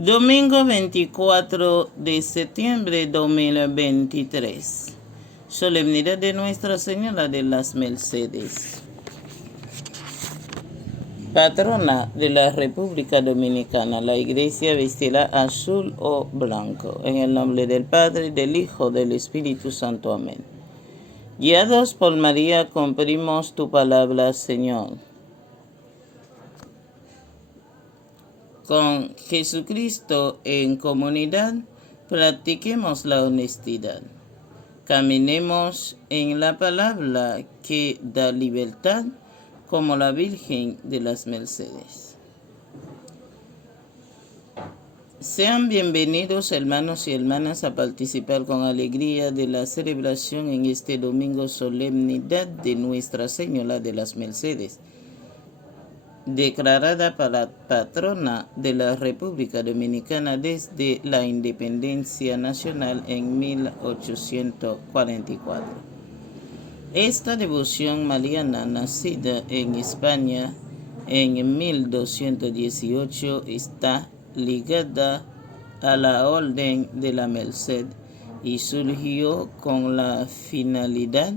Domingo 24 de septiembre 2023. Solemnidad de Nuestra Señora de las Mercedes, patrona de la República Dominicana. La Iglesia vestirá azul o blanco. En el nombre del Padre, del Hijo, del Espíritu Santo. Amén. Guiados por María, cumplimos tu palabra, Señor. Con Jesucristo en comunidad, practiquemos la honestidad. Caminemos en la palabra que da libertad, como la Virgen de las Mercedes. Sean bienvenidos, hermanos y hermanas, a participar con alegría de la celebración en este domingo solemnidad de Nuestra Señora de las Mercedes, declarada patrona de la República Dominicana desde la independencia nacional en 1844. Esta devoción mariana, nacida en España en 1218, está ligada a la Orden de la Merced y surgió con la finalidad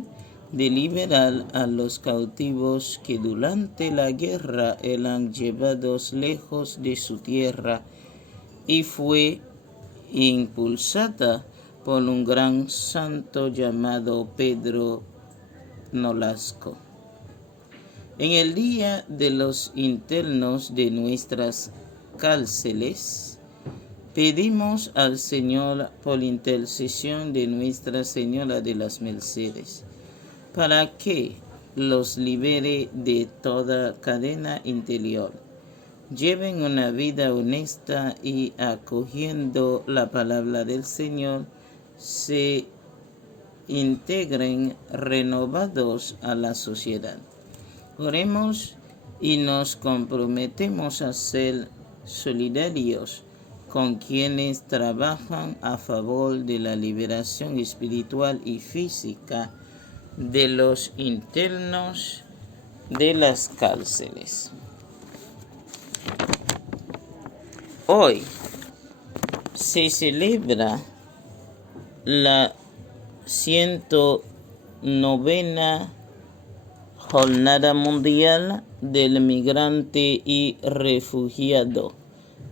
de liberar a los cautivos que durante la guerra eran llevados lejos de su tierra, y fue impulsada por un gran santo llamado Pedro Nolasco. En el día de los internos de nuestras cárceles, pedimos al Señor, por intercesión de Nuestra Señora de las Mercedes, para que los libere de toda cadena interior, lleven una vida honesta y, acogiendo la palabra del Señor, se integren renovados a la sociedad. Oremos y nos comprometemos a ser solidarios con quienes trabajan a favor de la liberación espiritual y física de los internos de las cárceles. Hoy se celebra la 109ª Jornada Mundial del Migrante y Refugiado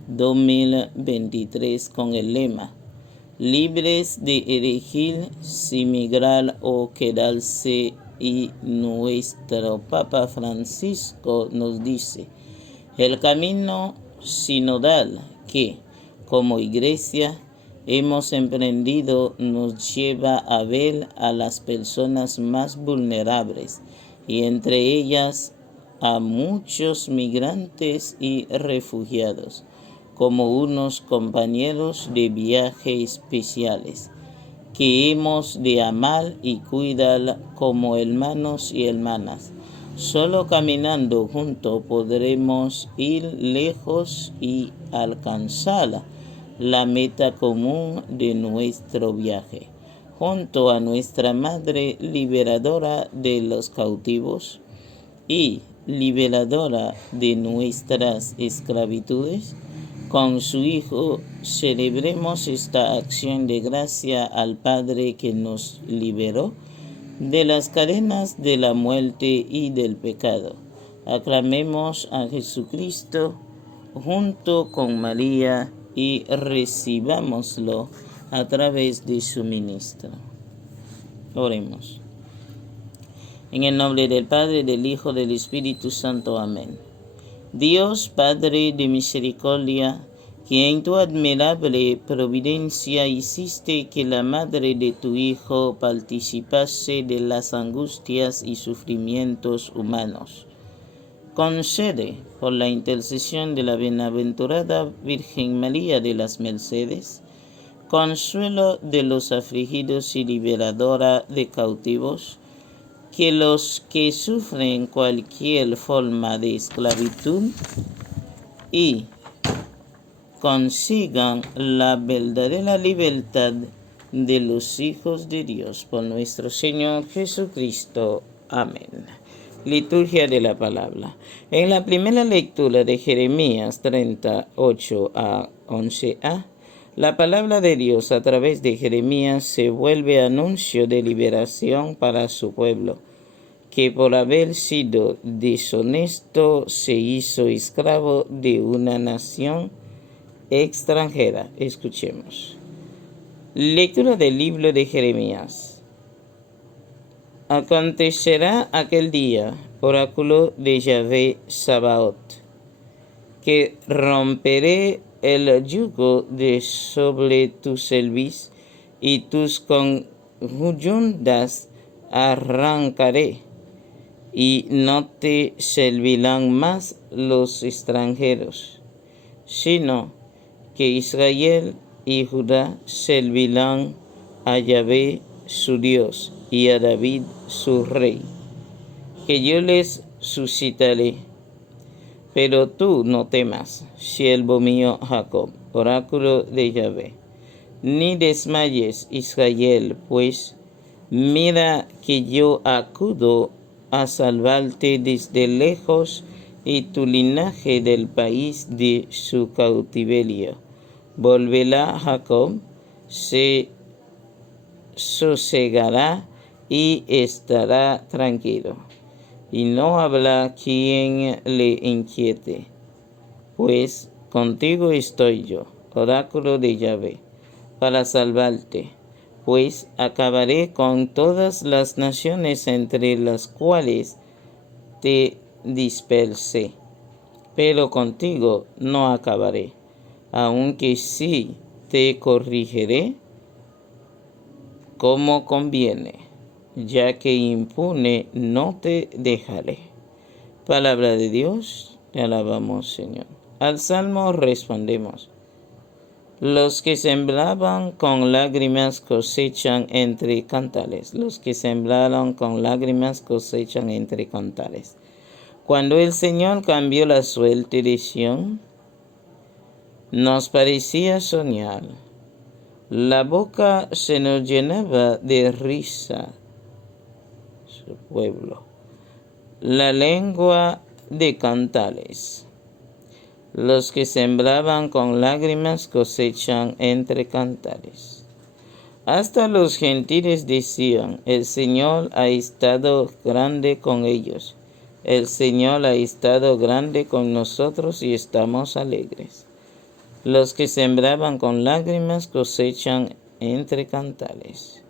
2023 con el lema libres de elegir si migrar o quedarse, y nuestro Papa Francisco nos dice: el camino sinodal que, como Iglesia, hemos emprendido nos lleva a ver a las personas más vulnerables, y entre ellas a muchos migrantes y refugiados, como unos compañeros de viaje especiales, que hemos de amar y cuidar como hermanos y hermanas. Solo caminando juntos podremos ir lejos y alcanzar la meta común de nuestro viaje. Junto a nuestra Madre liberadora de los cautivos y liberadora de nuestras esclavitudes, con su Hijo celebremos esta acción de gracia al Padre que nos liberó de las cadenas de la muerte y del pecado. Aclamemos a Jesucristo junto con María y recibámoslo a través de su ministro. Oremos. En el nombre del Padre, del Hijo, del Espíritu Santo. Amén. Dios Padre de misericordia, que en tu admirable providencia hiciste que la madre de tu Hijo participase de las angustias y sufrimientos humanos, concede, por la intercesión de la bienaventurada Virgen María de las Mercedes, consuelo de los afligidos y liberadora de cautivos, que los que sufren cualquier forma de esclavitud y consigan la verdadera libertad de los hijos de Dios, por nuestro Señor Jesucristo. Amén. Liturgia de la palabra. En la primera lectura de Jeremías 38 a 11a, la palabra de Dios a través de Jeremías se vuelve anuncio de liberación para su pueblo, que por haber sido deshonesto se hizo esclavo de una nación extranjera. Escuchemos. Lectura del libro de Jeremías. Acontecerá aquel día, oráculo de Yahvé Sabaoth, que romperé el yugo de sobre tu cerviz y tus conjuntas arrancaré, y no te servirán más los extranjeros, sino que Israel y Judá servirán a Yahvé su Dios y a David su rey, que yo les suscitaré. Pero tú no temas, siervo mío Jacob, oráculo de Yahvé, ni desmayes, Israel, pues mira que yo acudo a salvarte desde lejos y tu linaje del país de su cautiverio. Volverá Jacob, se sosegará y estará tranquilo, y no habrá quien le inquiete, pues contigo estoy yo, oráculo de Yahvé, para salvarte, pues acabaré con todas las naciones entre las cuales te dispersé, pero contigo no acabaré, aunque sí te corregiré como conviene, ya que impune no te dejaré. Palabra de Dios, te alabamos, Señor. Al salmo respondemos: los que sembraban con lágrimas cosechan entre cantares. Los que sembraron con lágrimas cosechan entre cantares. Cuando el Señor cambió la suerte de Sión, nos parecía soñar. La boca se nos llenaba de risa, su pueblo, la lengua de cantares. Los que sembraban con lágrimas cosechan entre cantares. Hasta los gentiles decían: el Señor ha estado grande con ellos. El Señor ha estado grande con nosotros y estamos alegres. Los que sembraban con lágrimas cosechan entre cantares.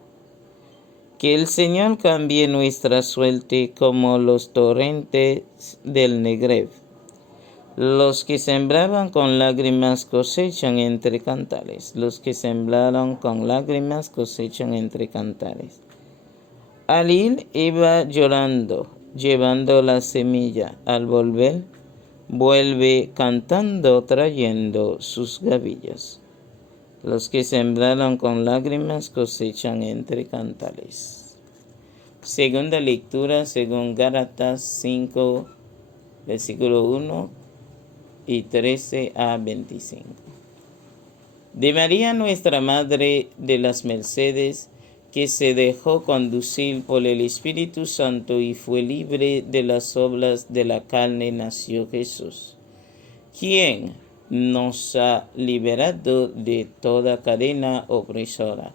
Que el Señor cambie nuestra suerte como los torrentes del Negev. Los que sembraban con lágrimas cosechan entre cantares. Los que sembraron con lágrimas cosechan entre cantares. Al iba llorando, llevando la semilla. Al volver, vuelve cantando, trayendo sus gavillas. Los que sembraron con lágrimas cosechan entre cantares. Segunda lectura según Gálatas 5, versículo 1 y 13 a 25. De María, nuestra Madre de las Mercedes, que se dejó conducir por el Espíritu Santo y fue libre de las obras de la carne, nació Jesús, quien nos ha liberado de toda cadena opresora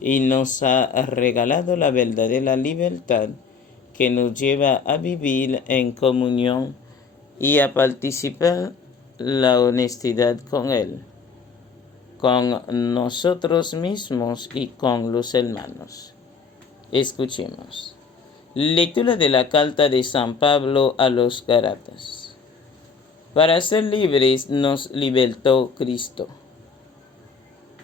y nos ha regalado la verdadera libertad que nos lleva a vivir en comunión y a participar la honestidad con Él, con nosotros mismos y con los hermanos. Escuchemos. Lectura de la carta de San Pablo a los Gálatas. Para ser libres nos libertó Cristo.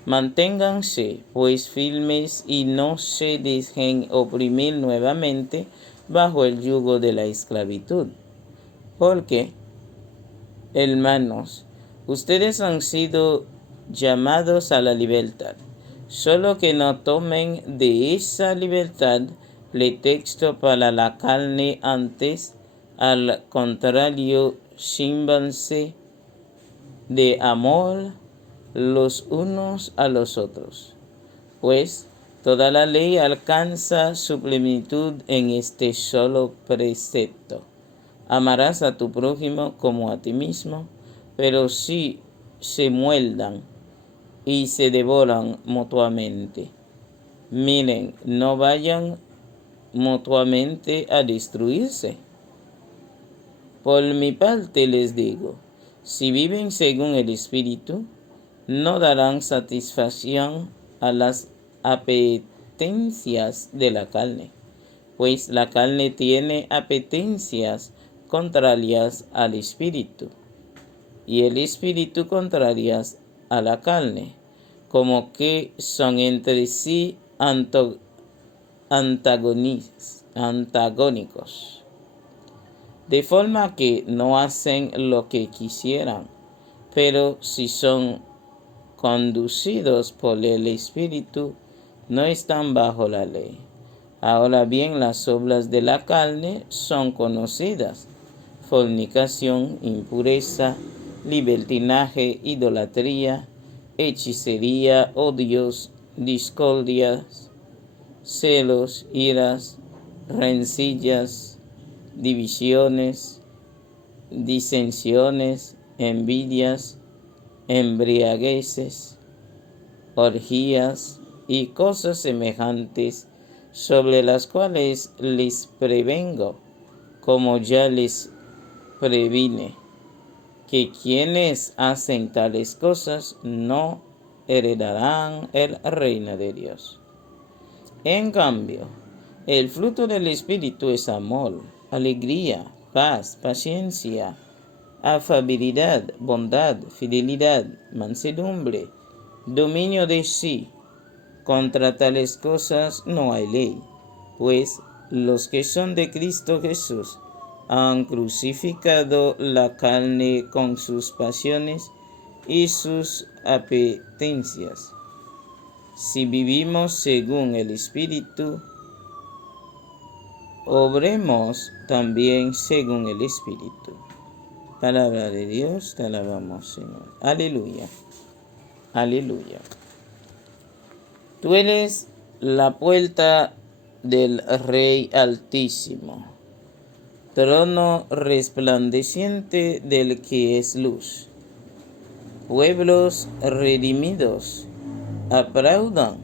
Manténganse, pues, firmes y no se dejen oprimir nuevamente bajo el yugo de la esclavitud. Porque, hermanos, ustedes han sido llamados a la libertad, solo que no tomen de esa libertad pretexto para la carne, antes, al contrario, sírvanse de amor los unos a los otros, pues Toda la ley alcanza su plenitud en este solo precepto: amarás a tu prójimo como a ti mismo. Pero si se mueldan y se devoran mutuamente, miren, no vayan mutuamente a destruirse. Por mi parte les digo, si viven según el Espíritu, no darán satisfacción a las apetencias de la carne, pues la carne tiene apetencias contrarias al Espíritu, y el Espíritu contrarias a la carne, como que son entre sí antagónicos, de forma que no hacen lo que quisieran. Pero si son conducidos por el Espíritu, no están bajo la ley. Ahora bien, las obras de la carne son conocidas: fornicación, impureza, libertinaje, idolatría, hechicería, odios, discordias, celos, iras, rencillas, divisiones, disensiones, envidias, embriagueces, orgías y cosas semejantes, sobre las cuales les prevengo, como ya les previne, que quienes hacen tales cosas no heredarán el reino de Dios. En cambio, el fruto del Espíritu es amor, alegría, paz, paciencia, afabilidad, bondad, fidelidad, mansedumbre, dominio de sí. Contra tales cosas no hay ley, pues los que son de Cristo Jesús han crucificado la carne con sus pasiones y sus apetencias. Si vivimos según el Espíritu, obremos también según el Espíritu. Palabra de Dios, te alabamos, Señor. Aleluya. Aleluya. Tú eres la puerta del Rey Altísimo, trono resplandeciente del que es luz. Pueblos redimidos aplaudan,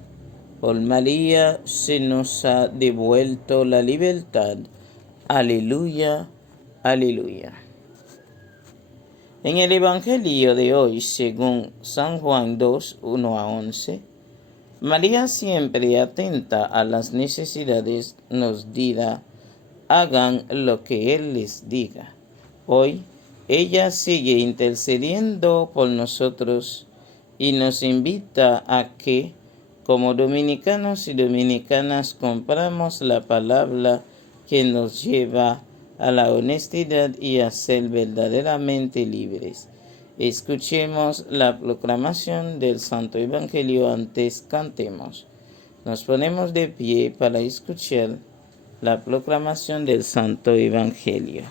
por María se nos ha devuelto la libertad. Aleluya, aleluya. En el Evangelio de hoy, según San Juan 2, 1 a 11, María, siempre atenta a las necesidades, nos dirá: hagan lo que Él les diga. Hoy, ella sigue intercediendo por nosotros y nos invita a que, como dominicanos y dominicanas, compramos la palabra que nos lleva a la honestidad y a ser verdaderamente libres. Escuchemos la proclamación del Santo Evangelio, antes cantemos. Nos ponemos de pie para escuchar la proclamación del Santo Evangelio.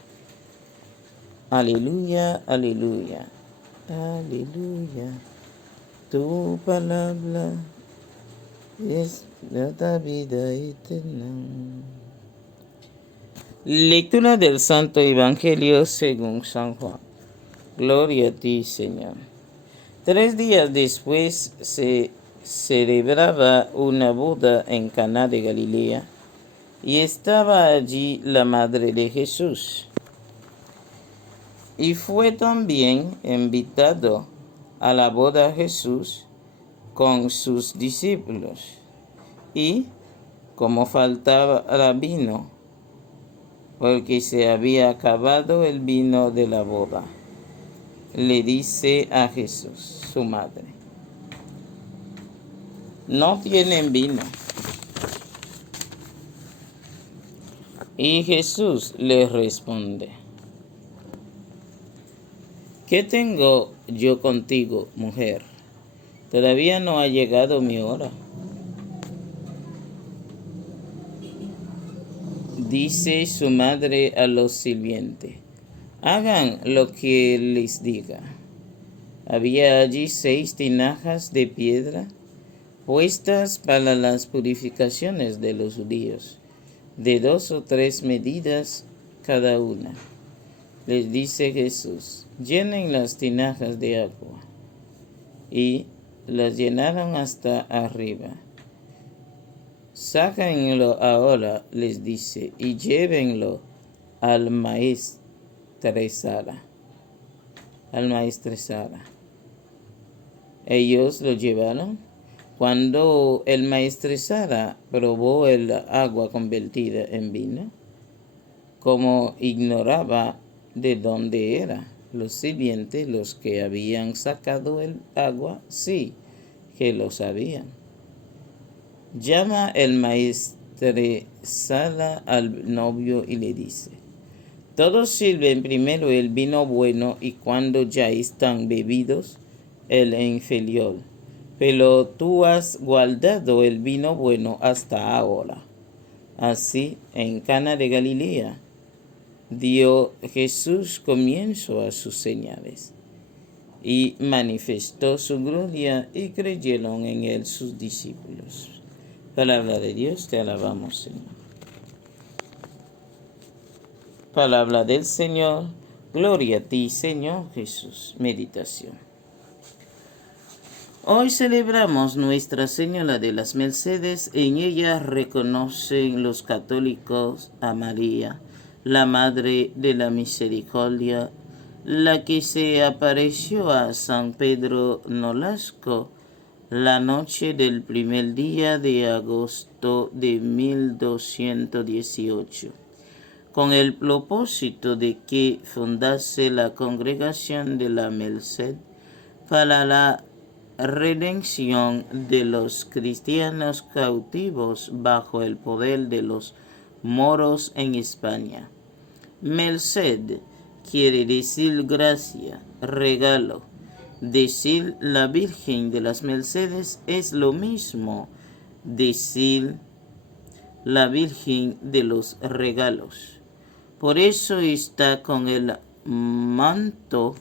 Aleluya, aleluya, aleluya. Tu palabra es la vida eterna. Lectura del Santo Evangelio según San Juan. Gloria a ti, Señor. 3 días después se celebraba una boda en Caná de Galilea, y estaba allí la madre de Jesús. Y fue también invitado a la boda Jesús con sus discípulos. Y como faltaba vino, porque se había acabado el vino de la boda, le dice a Jesús, su madre: no tienen vino. Y Jesús le responde: ¿qué tengo yo contigo, mujer? Todavía no ha llegado mi hora. Dice su madre a los sirvientes: hagan lo que les diga. Había allí 6 tinajas de piedra puestas para las purificaciones de los judíos, de 2 o 3 medidas cada una. Les dice Jesús: llenen las tinajas de agua. Y las llenaron hasta arriba. Sáquenlo ahora, les dice, y llévenlo al maestresala. Ellos lo llevaron. Cuando el maestresala probó el agua convertida en vino, como ignoraba de dónde era, los sirvientes, los que habían sacado el agua, sí que lo sabían. Llama el maestresala al novio y le dice: todos sirven primero el vino bueno y cuando ya están bebidos, el inferior. Pero tú has guardado el vino bueno hasta ahora. Así, en Cana de Galilea, dio Jesús comienzo a sus señales y manifestó su gloria y creyeron en él sus discípulos. Palabra de Dios, te alabamos, Señor. Palabra del Señor, gloria a ti, Señor Jesús. Meditación. Hoy celebramos Nuestra Señora de las Mercedes. En ella reconocen los católicos a María, la Madre de la Misericordia, la que se apareció a San Pedro Nolasco la noche del primer día de agosto de 1218, con el propósito de que fundase la Congregación de la Merced para la redención de los cristianos cautivos bajo el poder de los moros en España. Merced quiere decir gracia, regalo. Decir la Virgen de las Mercedes es lo mismo decir la Virgen de los Regalos. Por eso está con el manto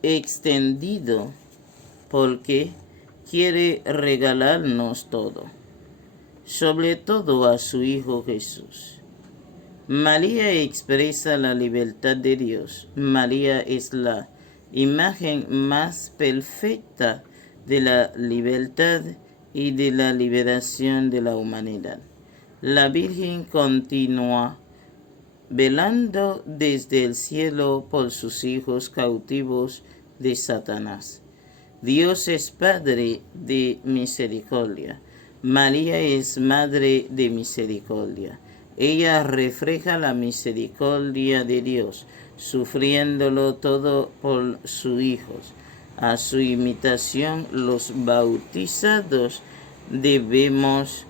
extendido, porque quiere regalarnos todo, sobre todo a su Hijo Jesús. María expresa la libertad de Dios. María es la imagen más perfecta de la libertad y de la liberación de la humanidad. La Virgen continúa velando desde el cielo por sus hijos cautivos de Satanás. Dios es Padre de misericordia. María es Madre de misericordia. Ella refleja la misericordia de Dios, sufriéndolo todo por sus hijos. A su imitación, los bautizados debemos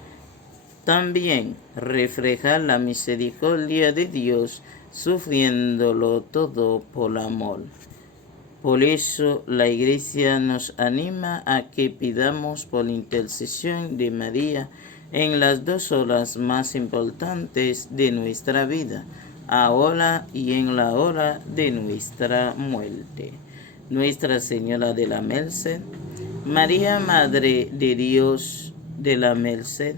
también reflejar la misericordia de Dios, sufriéndolo todo por amor. Por eso la Iglesia nos anima a que pidamos por intercesión de María en las 2 horas más importantes de nuestra vida, ahora y en la hora de nuestra muerte. Nuestra Señora de la Merced, María, Madre de Dios de la Merced.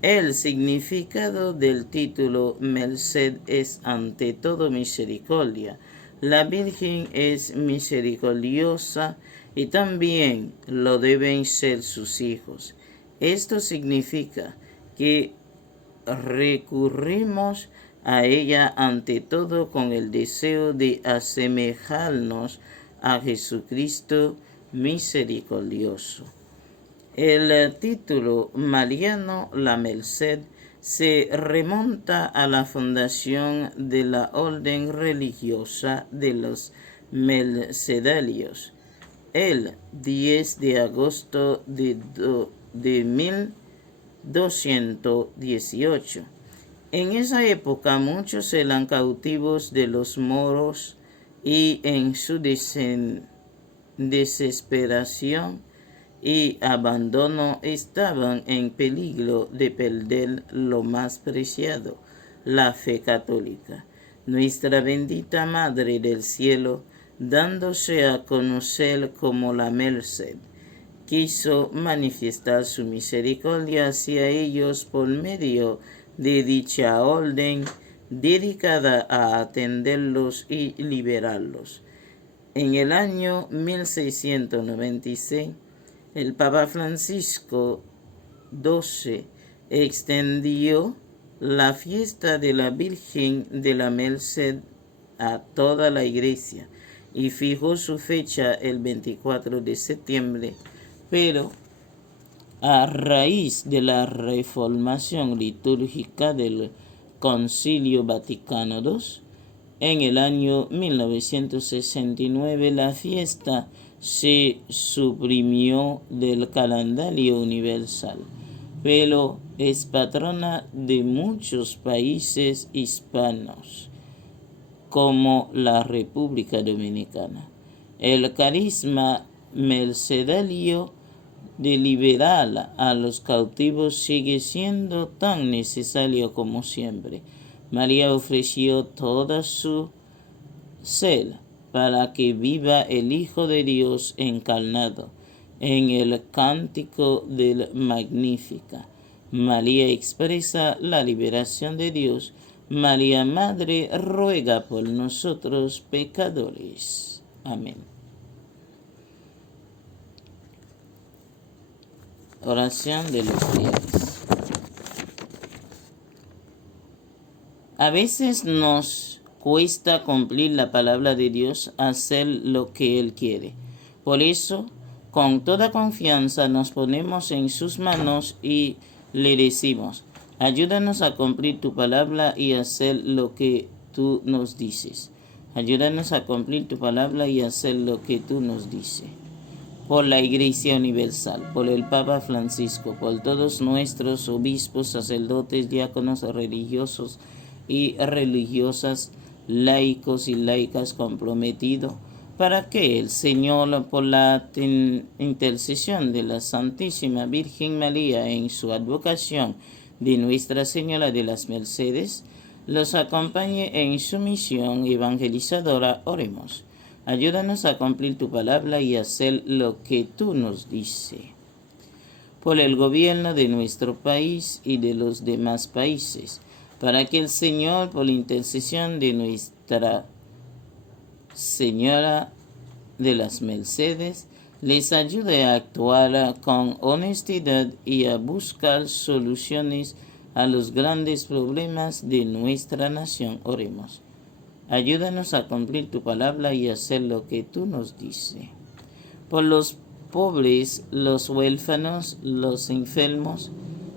El significado del título Merced es ante todo misericordia. La Virgen es misericordiosa y también lo deben ser sus hijos. Esto significa que recurrimos a ella ante todo con el deseo de asemejarnos a Jesucristo misericordioso. El título mariano La Merced se remonta a la fundación de la orden religiosa de los mercedarios el 10 de agosto de 1218. En esa época muchos eran cautivos de los moros y en su desesperación y abandono estaban en peligro de perder lo más preciado, la fe católica. Nuestra bendita Madre del Cielo, dándose a conocer como la Merced, quiso manifestar su misericordia hacia ellos por medio de dicha orden dedicada a atenderlos y liberarlos. En el año 1696, el Papa Francisco XII extendió la fiesta de la Virgen de la Merced a toda la Iglesia y fijó su fecha el 24 de septiembre, pero a raíz de la reformación litúrgica del Concilio Vaticano II, en el año 1969 la fiesta se suprimió del calendario universal, pero es patrona de muchos países hispanos, como la República Dominicana. El carisma mercedario de liberar a los cautivos sigue siendo tan necesario como siempre. María ofreció toda su ser para que viva el Hijo de Dios encarnado. En el cántico del Magnífica, María expresa la liberación de Dios. María Madre ruega por nosotros pecadores. Amén. Oración de los fieles. A veces nos cuesta cumplir la palabra de Dios, hacer lo que Él quiere. Por eso, con toda confianza nos ponemos en sus manos y le decimos: ayúdanos a cumplir tu palabra y hacer lo que tú nos dices. Ayúdanos a cumplir tu palabra y hacer lo que tú nos dices. Por la Iglesia Universal, por el Papa Francisco, por todos nuestros obispos, sacerdotes, diáconos, religiosos y religiosas, laicos y laicas comprometidos, para que el Señor, por la intercesión de la Santísima Virgen María en su advocación de Nuestra Señora de las Mercedes, los acompañe en su misión evangelizadora. Oremos. Ayúdanos a cumplir tu palabra y hacer lo que tú nos dices. Por el gobierno de nuestro país y de los demás países, para que el Señor, por la intercesión de Nuestra Señora de las Mercedes, les ayude a actuar con honestidad y a buscar soluciones a los grandes problemas de nuestra nación. Oremos. Ayúdanos a cumplir tu palabra y hacer lo que tú nos dices. Por los pobres, los huérfanos, los enfermos,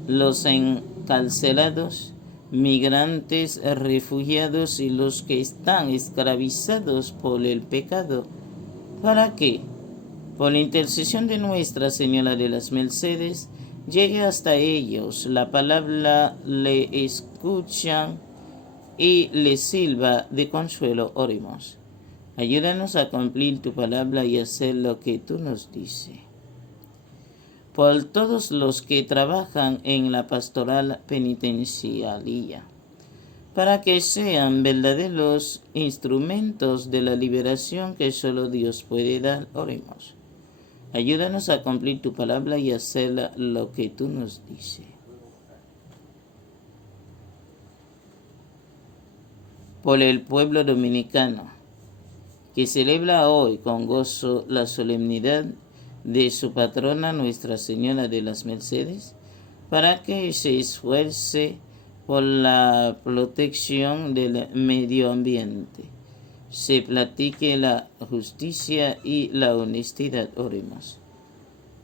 los encarcelados, migrantes, refugiados y los que están esclavizados por el pecado, para que, por la intercesión de Nuestra Señora de las Mercedes, llegue hasta ellos la palabra, le escuchan y les sirva de consuelo. Oremos. Ayúdanos a cumplir tu palabra y hacer lo que tú nos dices. Por todos los que trabajan en la pastoral penitenciaria, para que sean verdaderos instrumentos de la liberación que solo Dios puede dar. Oremos. Ayúdanos a cumplir tu palabra y hacer lo que tú nos dices. Por el pueblo dominicano, que celebra hoy con gozo la solemnidad de su patrona Nuestra Señora de las Mercedes, para que se esfuerce por la protección del medio ambiente, se practique la justicia y la honestidad. Oremos.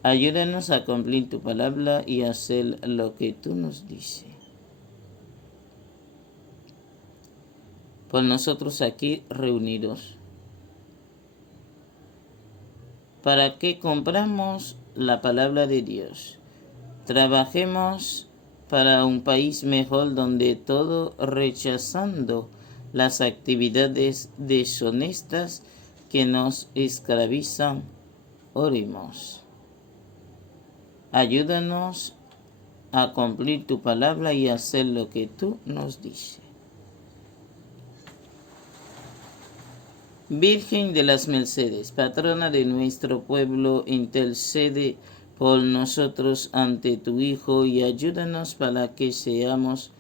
Ayúdanos a cumplir tu palabra y hacer lo que tú nos dices. Por nosotros aquí reunidos, para que cumplamos la palabra de Dios, trabajemos para un país mejor donde todo, rechazando las actividades deshonestas que nos esclavizan. Oremos. Ayúdanos a cumplir tu palabra y hacer lo que tú nos dices. Virgen de las Mercedes, patrona de nuestro pueblo, intercede por nosotros ante tu Hijo y ayúdanos para que seamos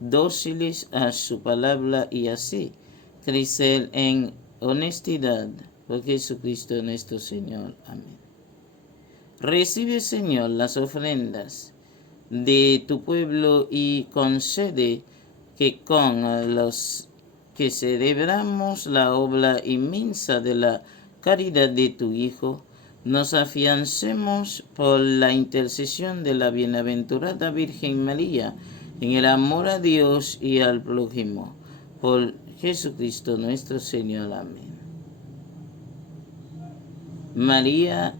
dóciles a su palabra y así crecer en honestidad. Por Jesucristo nuestro Señor. Amén. Recibe, Señor, las ofrendas de tu pueblo y concede que con los que celebramos la obra inmensa de la caridad de tu Hijo, nos afiancemos por la intercesión de la bienaventurada Virgen María en el amor a Dios y al prójimo. Por Jesucristo nuestro Señor. Amén. María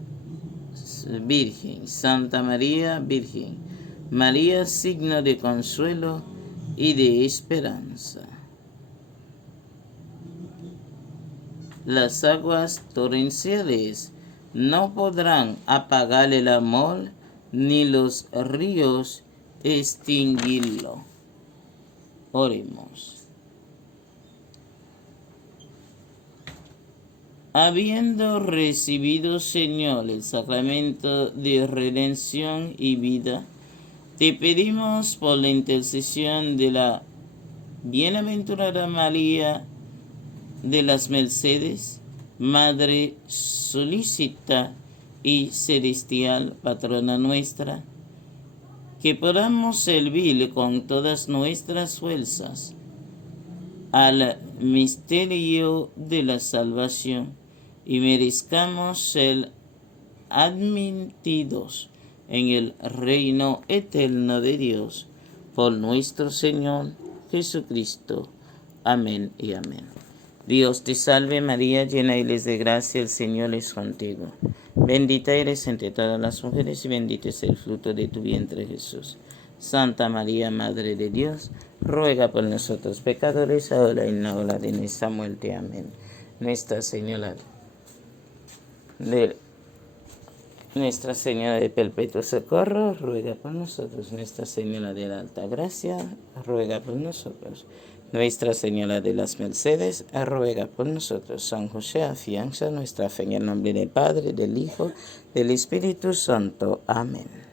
Virgen, Santa María Virgen, María signo de consuelo y de esperanza. Las aguas torrenciales no podrán apagar el amor, ni los ríos extinguirlo. Oremos. Habiendo recibido, Señor, el sacramento de redención y vida, te pedimos por la intercesión de la bienaventurada María de las Mercedes, Madre solícita y celestial, patrona nuestra, que podamos servir con todas nuestras fuerzas al misterio de la salvación y merezcamos ser admitidos en el reino eterno de Dios por nuestro Señor Jesucristo. Amén y amén. Dios te salve María, llena eres de gracia, el Señor es contigo. Bendita eres entre todas las mujeres y bendito es el fruto de tu vientre Jesús. Santa María, Madre de Dios, ruega por nosotros pecadores, ahora y en la hora de nuestra muerte. Amén. Nuestra Señora de Perpetuo Socorro, ruega por nosotros. Nuestra Señora de la Alta Gracia, ruega por nosotros. Nuestra Señora de las Mercedes, ruega por nosotros. San José, afianza nuestra fe en el nombre del Padre, del Hijo, del Espíritu Santo. Amén.